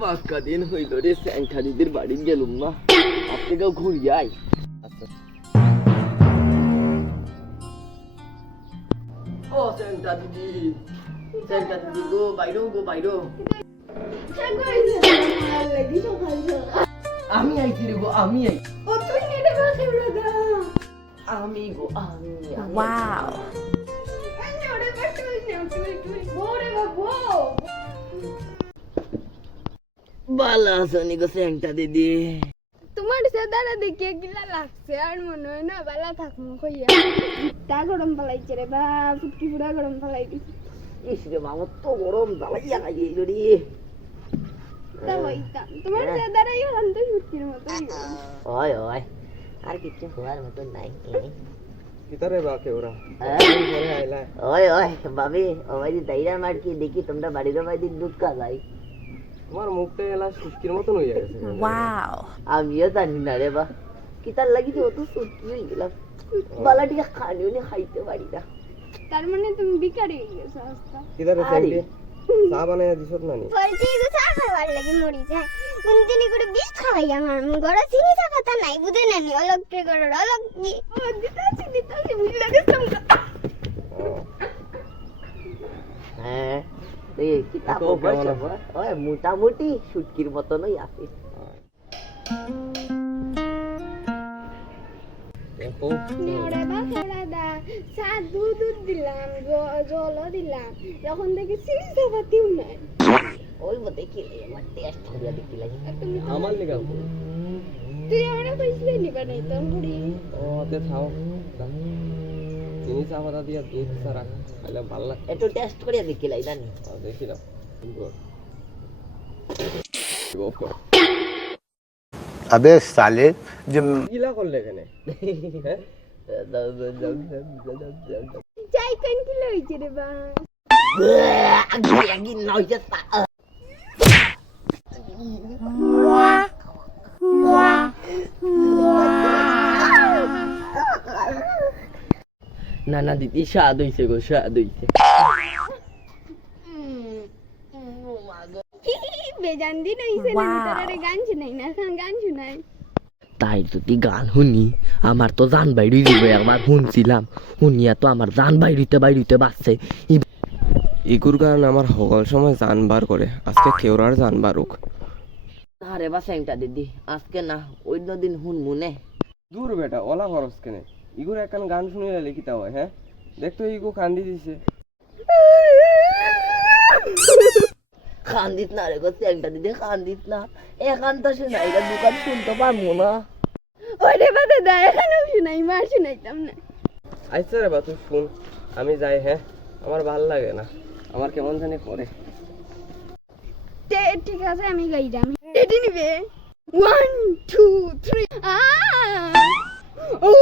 বাক্কা দিন হইল রে স্যাংখা দিদির বাড়ি গেলুম না আপনি কেউ ঘুরি যাই ও স্যাংখা দিদি গো বাইরো আমি আইছি রে গো আমি আই ও তুই নেটে বসে দাদা আমি গো আমি Wow. ওরে বাটুই তুই ওরে বাবু বালা আসনি গো স্যাংখা দিদি তোমার সাদারা দেখে গিলা লাগছে আর মনে হয় না বালা থাকমু কইয়া তা গরম পালাইছে রে বা ফুটকি পুরা গরম পালাই দিছি ইস রে বাবা তো গরম জ্বালাইয়া গেল রে তা হইতা তোমার সাদারা ইহান তো ফুটকির মতো ওই আর কিছু হওয়ার মতো নাই কিতারে বাকে ওরা পরে আইলা ওই ভাবি ওই দাইরা মার কি দেখি তোমরা বাড়ির বাইরে দুধ কা যাই তোমার মুখটা এলা শুটকির মতন হয়ে গেছে Wow. আমিও জানি না রে বা কিতার লাগি যে অত সুটকি হয়ে গেলাম বালাটিকে খানিও নি খাইতে পারি না তার মানে তুমি বিকারি হয়ে গেছো আস্তা কিতারে চাইলে চা বানায় দিছত নানি পরিচি গো চা খাইবার লাগি মরি যায় কোনদিনই করে বিষ খাওয়াই আমার গড়া চিনি চা পাতা নাই বুঝে নানি অলগকে গড়া অলগ কি ও দিতাছি বুঝলা গেছম হ্যাঁ এই কিতা খবর ওই মোটামুটি সুটকির মতনই আছে দেখো ওরে বা খেলাদা চা দুধ দিলাম জলও দিলাম যখন দেখি চিনি চা পাতিও নাই ওই মতে কি আমার টেস্ট করিয়া দেখি লাগি আমার লিগা তুই আমরা কইছিলি নিবা নাই তোর ঘড়ি ও তে খাও চিনি চা পাতা দিয়া দুধ চা রাখ খাইলে ভাল লাগে একটু টেস্ট করিয়া দেখি লাই জানি দেখি নাও अबे साले जब গিলা করলে এখানে হ্যাঁ চাই কেন কি লইছে রে বা আগি নয় যে না দিদি স্বাদ হইছে গো স্বাদ হইছে বেজান দিন হইছে না তারে গান শুনাই না গান শুনাই তাই যদি গান শুনি আমার তো জান বাইরে দিব একবার শুনছিলাম শুনিয়া তো আমার জান বাইরিতে বাঁচছে ইগুর গান আমার সকল সময় জান বার করে আজকে কেউরার জান বারুক আরে বা স্যাংটা দিদি আজকে না অন্য দিন শুন মনে দূর বেটা ওলা খরচ কেনে ইগুর একখান গান শুনিলে লিখিতা হয় হ্যাঁ দেখতো ইগু কান্দি দিছে কান্দিত না রে গো স্যাংটা দিদি কান্দিত না এখান তো শোনাই দোকান শুনতে পারবো না ওরে বা দাদা এখানেও শুনাই মার শুনাইতাম না আচ্ছা রে বা তুই শুন আমি যাই হ্যাঁ আমার ভাল লাগে না আমার কেমন জানি করে ঠিক আছে আমি গাইলাম রেডি নিবে 1 2 3 ও